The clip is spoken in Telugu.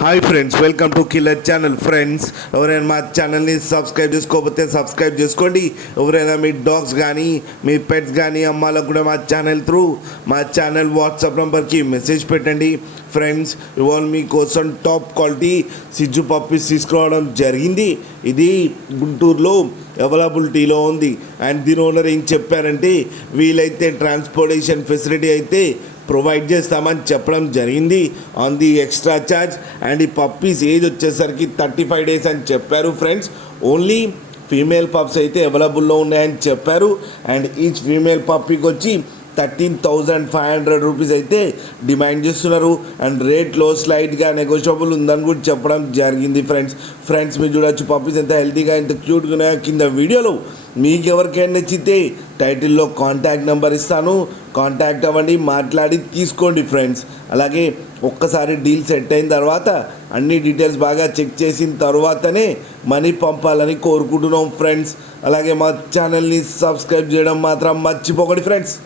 Hi friends, welcome to killer channel. Friends, ఎవరైనా మా ఛానల్ని సబ్స్క్రైబ్ చేసుకోకపోతే సబ్స్క్రైబ్ చేసుకోండి. ఎవరైనా మీ డాగ్స్ కానీ మీ పెట్స్ కానీ అమ్మాలకు కూడా మా ఛానల్ త్రూ మా ఛానల్ వాట్సాప్ నెంబర్కి మెసేజ్ పెట్టండి. ఫ్రెండ్స్, ఇవాళ మీకోసం టాప్ క్వాలిటీ సిజ్జు పప్పీస్ తీసుకురావడం జరిగింది. ఇది గుంటూరులో అవైలబిలిటీలో ఉంది. అండ్ దీని ఓనర్ ఏం చెప్పారంటే, వీలైతే ట్రాన్స్పోర్టేషన్ ఫెసిలిటీ అయితే ప్రొవైడ్ చేస్తామని చెప్పడం జరిగింది on the extra charge. And ఈ పప్పీస్ ఏజ్ వచ్చేసరికి 35 days అని చెప్పారు. ఫ్రెండ్స్, ఓన్లీ ఫీమేల్ పప్స్ అయితే అవైలబుల్లో ఉన్నాయని చెప్పారు. అండ్ ఈచ్ ఫీమేల్ పప్పీకి వచ్చి 13,500 రూపీస్ అయితే డిమాండ్ చేస్తున్నారు. అండ్ రేట్లో స్లైట్గా నెగోషియబుల్ ఉందని కూడా చెప్పడం జరిగింది. ఫ్రెండ్స్ మీరు చూడొచ్చు పప్పీస్ ఎంత హెల్తీగా ఎంత క్యూట్గా ఉన్నాయో. కింద వీడియోలో మీకు ఎవరికైనా నచ్చితే టైటిల్లో కాంటాక్ట్ నెంబర్ ఇస్తాను, కాంటాక్ట్ అవ్వండి, మాట్లాడి తీసుకోండి. ఫ్రెండ్స్, అలాగే ఒక్కసారి డీల్ సెట్ అయిన తర్వాత అన్ని డీటెయిల్స్ బాగా చెక్ చేసిన తర్వాతనే మనీ పంపాలని కోరుకుంటున్నాం. ఫ్రెండ్స్, అలాగే మా ఛానల్ని సబ్స్క్రైబ్ చేయడం మాత్రం మర్చిపోకండి. ఫ్రెండ్స్.